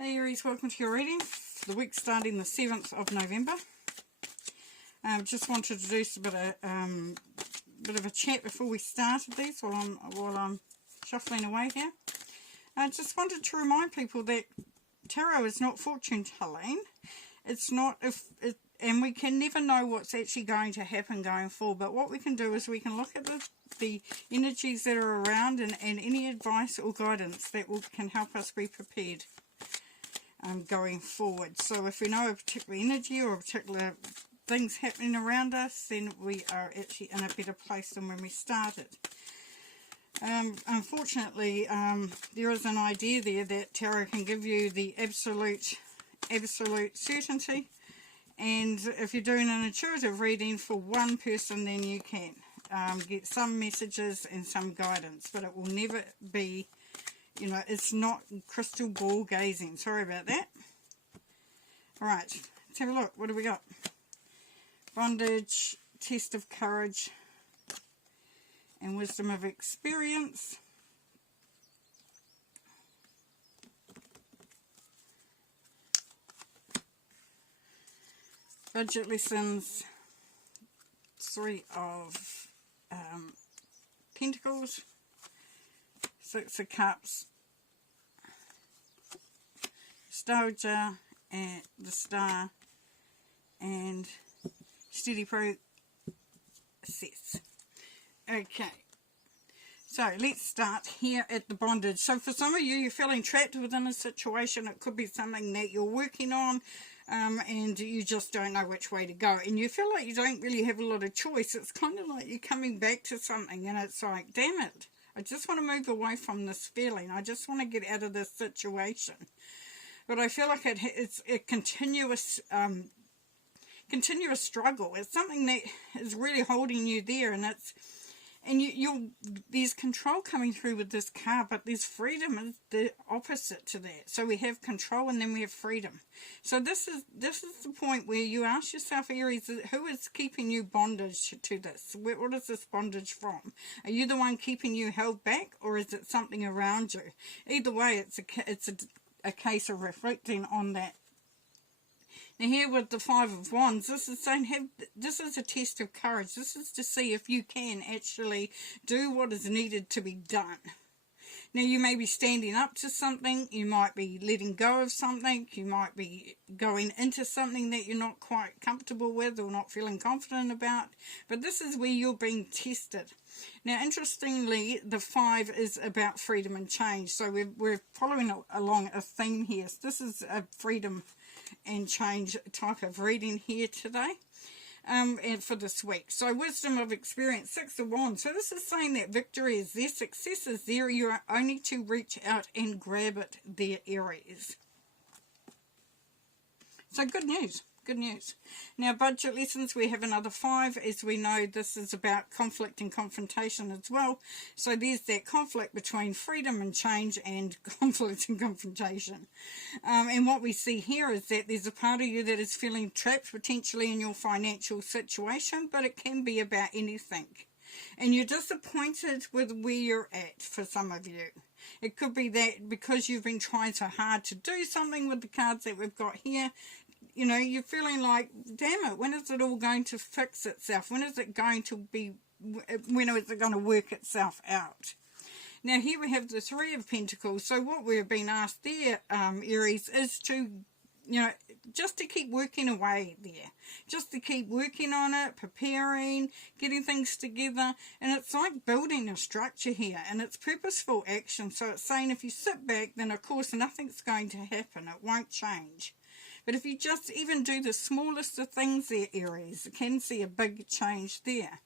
Hey Aries, welcome to your reading for the week starting the 7th of November. Just wanted to do a bit of a chat before we started these while I'm shuffling away here. I just wanted to remind people that tarot is not fortune telling. It's not and we can never know what's actually going to happen going forward. But what we can do is we can look at the energies that are around and any advice or guidance that can help us be prepared going forward. So if we know a particular energy or a particular things happening around us, then we are actually in a better place than when we started. Unfortunately, there is an idea there that tarot can give you the absolute certainty, and if you're doing an intuitive reading for one person, then you can get some messages and some guidance, but it will never be, it's not crystal ball gazing. Sorry about that. Alright, let's have a look. What do we got? Bondage, test of courage, and wisdom of experience. Budget lessons, 3 of Pentacles, 6 of Cups, Nostalgia, and the Star, and Steady Process. Okay, so let's start here at the bondage. So for some of you, you're feeling trapped within a situation. It could be something that you're working on, and you just don't know which way to go, and you feel like you don't really have a lot of choice. It's kind of like you're coming back to something, and it's like, damn it, I just want to move away from this feeling. I just want to get out of this situation. But I feel like it's a continuous struggle. It's something that is really holding you there, and there's control coming through with this card, but there's freedom is the opposite to that. So we have control and then we have freedom. So this is the point where you ask yourself, Aries, who is keeping you bondage to this? What is this bondage from? Are you the one keeping you held back, or is it something around you? Either way, it's a case of reflecting on that. Now here with the 5 of Wands, this is saying this is a test of courage. This is to see if you can actually do what is needed to be done. Now you may be standing up to something, you might be letting go of something, you might be going into something that you're not quite comfortable with or not feeling confident about, but this is where you're being tested. Now interestingly, the 5 is about freedom and change, so we're following along a theme here. So this is a freedom and change type of reading here today, and for this week. So wisdom of experience, 6 of Wands. So this is saying that victory is there, success is there, you are only to reach out and grab it there, Aries. So good news. Good news. Now budget lessons, we have another 5. As we know, this is about conflict and confrontation as well. So there's that conflict between freedom and change and conflict and confrontation. And what we see here is that there's a part of you that is feeling trapped potentially in your financial situation, but it can be about anything. And you're disappointed with where you're at for some of you. It could be that because you've been trying so hard to do something with the cards that we've got here, you're feeling like, damn it, when is it all going to fix itself? When is it going to work itself out? Now here we have the 3 of Pentacles. So what we're being asked there, Aries, is to, just to keep working away there. Just to keep working on it, preparing, getting things together. And it's like building a structure here, and it's purposeful action. So it's saying if you sit back, then of course nothing's going to happen. It won't change. But if you just even do the smallest of things there, Aries, you can see a big change there.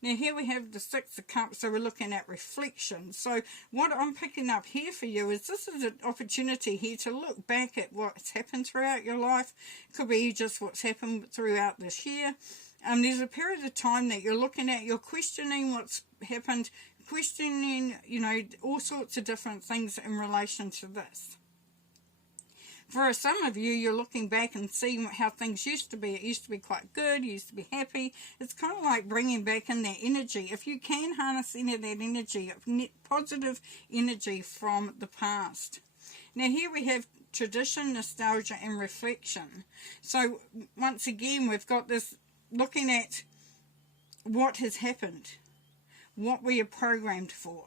Now here we have the 6 of Cups, so we're looking at reflection. So what I'm picking up here for you is this is an opportunity here to look back at what's happened throughout your life. It could be just what's happened throughout this year. There's a period of time that you're looking at, you're questioning what's happened, questioning, all sorts of different things in relation to this. For some of you, you're looking back and seeing how things used to be. It used to be quite good. You used to be happy. It's kind of like bringing back in that energy. If you can harness any of that energy, positive energy from the past. Now here we have tradition, nostalgia, and reflection. So once again, we've got this looking at what has happened, what we are programmed for,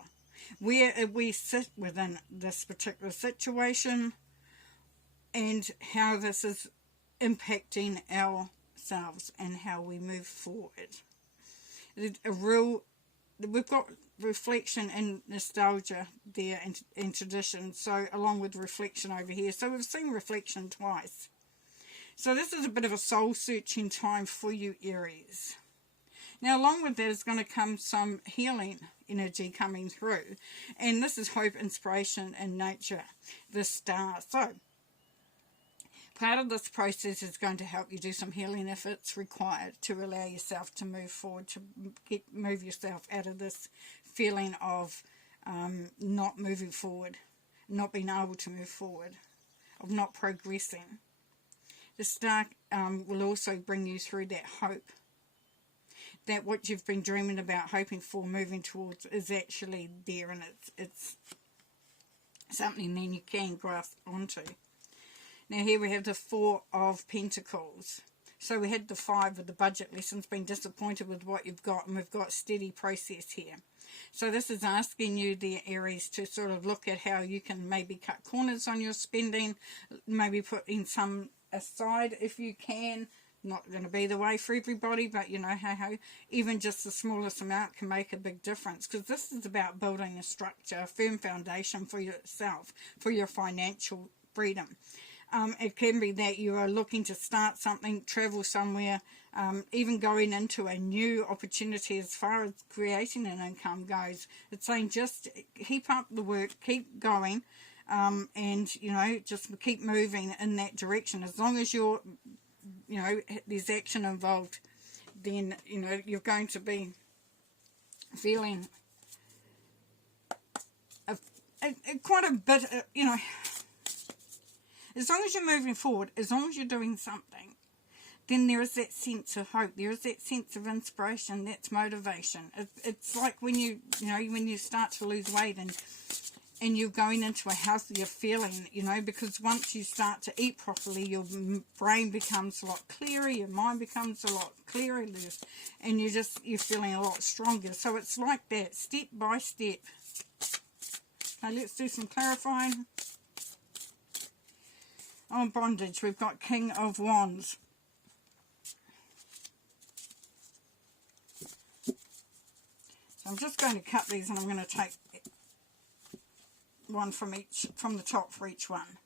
where we sit within this particular situation, and how this is impacting ourselves and how we move forward. We've got reflection and nostalgia there, and tradition, so along with reflection over here. So we've seen reflection twice. So this is a bit of a soul searching time for you, Aries. Now along with that is going to come some healing energy coming through, and this is hope, inspiration, and nature, the star. So part of this process is going to help you do some healing if it's required, to allow yourself to move forward, to move yourself out of this feeling of not moving forward, not being able to move forward, of not progressing. The star will also bring you through that hope, that what you've been dreaming about, hoping for, moving towards, is actually there, and it's something then you can grasp onto. Now here we have the Four of Pentacles. So we had the Five of the budget lessons, being disappointed with what you've got, and we've got steady process here. So this is asking you, the Aries, to sort of look at how you can maybe cut corners on your spending, maybe put in some aside if you can. Not going to be the way for everybody, but you know, hey, even just the smallest amount can make a big difference, because this is about building a structure, a firm foundation for yourself, for your financial freedom. It can be that you are looking to start something, travel somewhere, even going into a new opportunity as far as creating an income goes. It's saying just keep up the work, keep going, and, you know, just keep moving in that direction. As long as you're, you know, there's action involved, then, you know, you're going to be feeling quite a bit, you know, as long as you're moving forward, as long as you're doing something, then there is that sense of hope. There is that sense of inspiration. That's motivation. It's like when you know, when you start to lose weight and you're going into a healthier feeling, you know, because once you start to eat properly, your brain becomes a lot clearer, your mind becomes a lot clearer, and you're feeling a lot stronger. So it's like that, step by step. Okay, let's do some clarifying. On bondage, we've got King of Wands. So I'm just going to cut these, and I'm going to take one from the top for each one.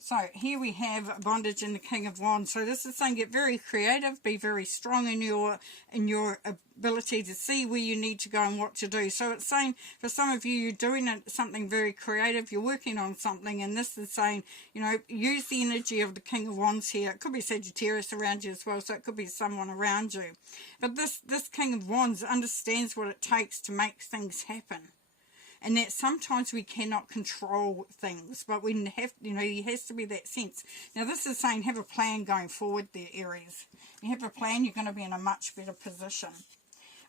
So here we have bondage and the King of Wands. So this is saying get very creative, be very strong in your ability to see where you need to go and what to do. So it's saying for some of you, you're doing something very creative, you're working on something, and this is saying, you know, use the energy of the King of Wands here. It could be Sagittarius around you as well, so it could be someone around you. But this King of Wands understands what it takes to make things happen. And that sometimes we cannot control things, but we have, you know, there has to be that sense. Now this is saying have a plan going forward there, Aries. You have a plan, you're going to be in a much better position.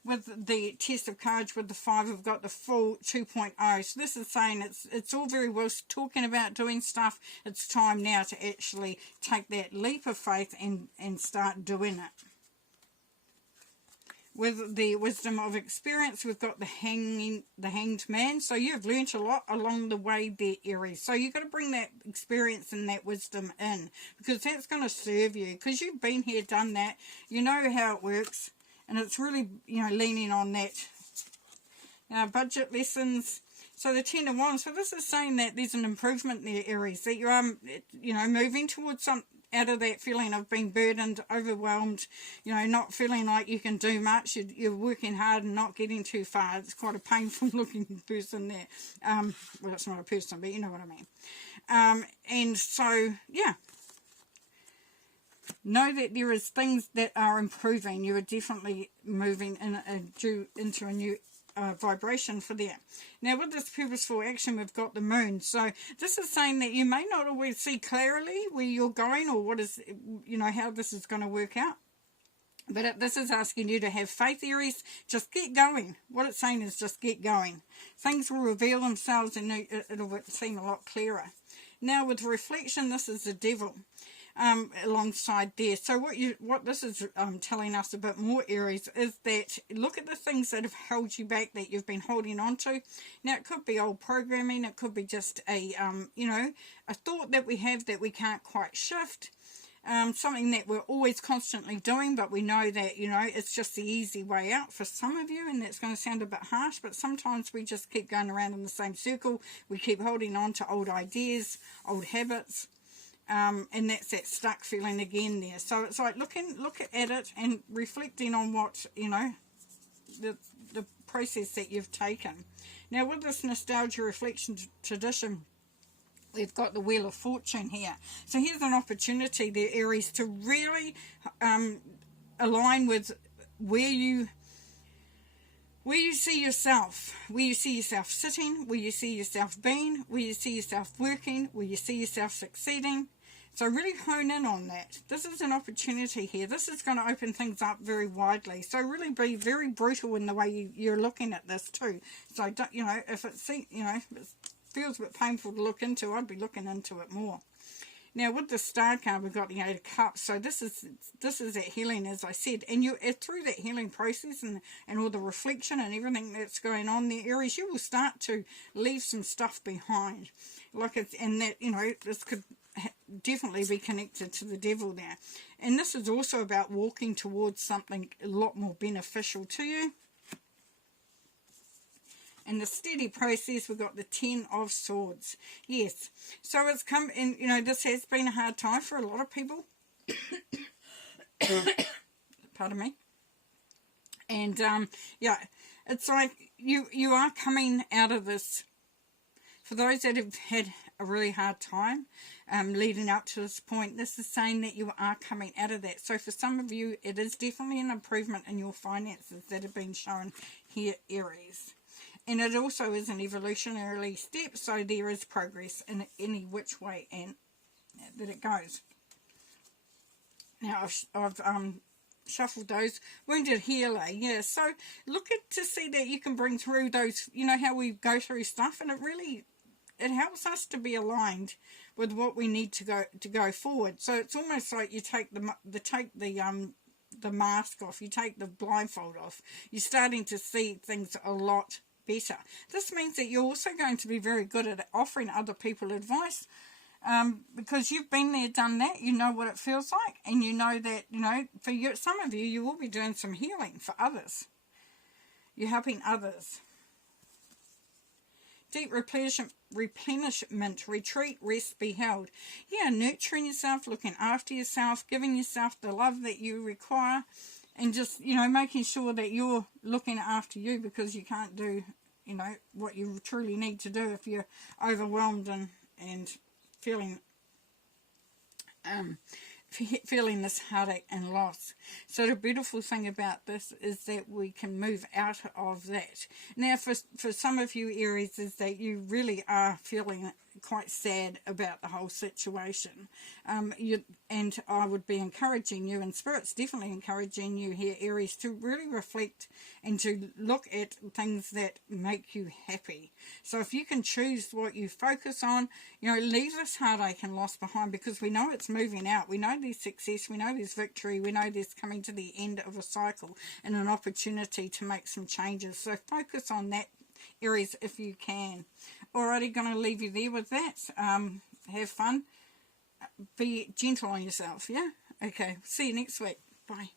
With the Test of Courage, with the 5, we've got the full 2.0. So this is saying it's all very well talking about doing stuff. It's time now to actually take that leap of faith and start doing it. With the wisdom of experience, we've got the hanged man. So you've learnt a lot along the way there, Aries. So you've got to bring that experience and that wisdom in, because that's going to serve you. Because you've been here, done that. You know how it works. And it's really, you know, leaning on that. Now, budget lessons. So the 10 of Wands. So this is saying that there's an improvement there, Aries. That you're, you know, moving towards some, out of that feeling of being burdened, overwhelmed, you know, not feeling like you can do much. You're working hard and not getting too far. It's quite a painful looking person there. Well, it's not a person, but you know what I mean. And so, yeah. Know that there is things that are improving. You are definitely moving into a new vibration for that. Now with this purposeful action, we've got the moon. So this is saying that you may not always see clearly where you're going or what is, you know, how this is going to work out. But this is asking you to have faith, Aries. Just get going. What it's saying is just get going. Things will reveal themselves and it'll seem a lot clearer. Now with reflection, this is the devil. Alongside there. So what this is telling us a bit more, Aries, is that look at the things that have held you back, that you've been holding on to. Now it could be old programming, it could be just a a thought that we have that we can't quite shift, something that we're always constantly doing, but we know that it's just the easy way out for some of you, and that's going to sound a bit harsh, but sometimes we just keep going around in the same circle. We keep holding on to old ideas, old habits. And that's that stuck feeling again there. So it's like look at it and reflecting on what, the process that you've taken. Now with this nostalgia reflection tradition, we've got the Wheel of Fortune here. So here's an opportunity there, Aries, to really align with where you see yourself, sitting, where you see yourself being, where you see yourself working, where you see yourself succeeding. So really hone in on that. This is an opportunity here. This is going to open things up very widely. So really be very brutal in the way you're looking at this too. So don't, if it feels a bit painful to look into, I'd be looking into it more. Now with the Star card, we've got the 8 of Cups. So this is that healing, as I said, and you through that healing process and all the reflection and everything that's going on there, Aries, you will start to leave some stuff behind. This could definitely be connected to the devil there, and this is also about walking towards something a lot more beneficial to you. And the steady process, we've got the 10 of Swords. Yes, so it's come in, this has been a hard time for a lot of people. Pardon me. And it's like you are coming out of this. For those that have had a really hard time leading up to this point, this is saying that you are coming out of that. So for some of you, it is definitely an improvement in your finances that have been shown here, Aries. And it also is an evolutionary step, so there is progress in any which way and that it goes. Now I've shuffled those. Wounded healer, yeah. So look to see that you can bring through those, how we go through stuff, and it helps us to be aligned with what we need to go forward. So it's almost like you take the mask off, you take the blindfold off. You're starting to see things a lot better. This means that you're also going to be very good at offering other people advice, because you've been there, done that. You know what it feels like, and you know that for you, some of you will be doing some healing for others. You're helping others. Deep replenishment, retreat, rest, be held. Yeah, nurturing yourself, looking after yourself, giving yourself the love that you require, and just, making sure that you're looking after you, because you can't do, what you truly need to do if you're overwhelmed and feeling this heartache and loss. So the beautiful thing about this is that we can move out of that. Now for some of you, Aries, is that you really are feeling quite sad about the whole situation. And I would be encouraging you, and Spirit's definitely encouraging you here, Aries, to really reflect and to look at things that make you happy. So if you can choose what you focus on, leave this heartache and loss behind, because we know it's moving out. We know there's success, we know there's victory, we know there's coming to the end of a cycle and an opportunity to make some changes. So focus on that, Aries, if you can. Alrighty, going to leave you there with that. Have fun. Be gentle on yourself, yeah? Okay, see you next week. Bye.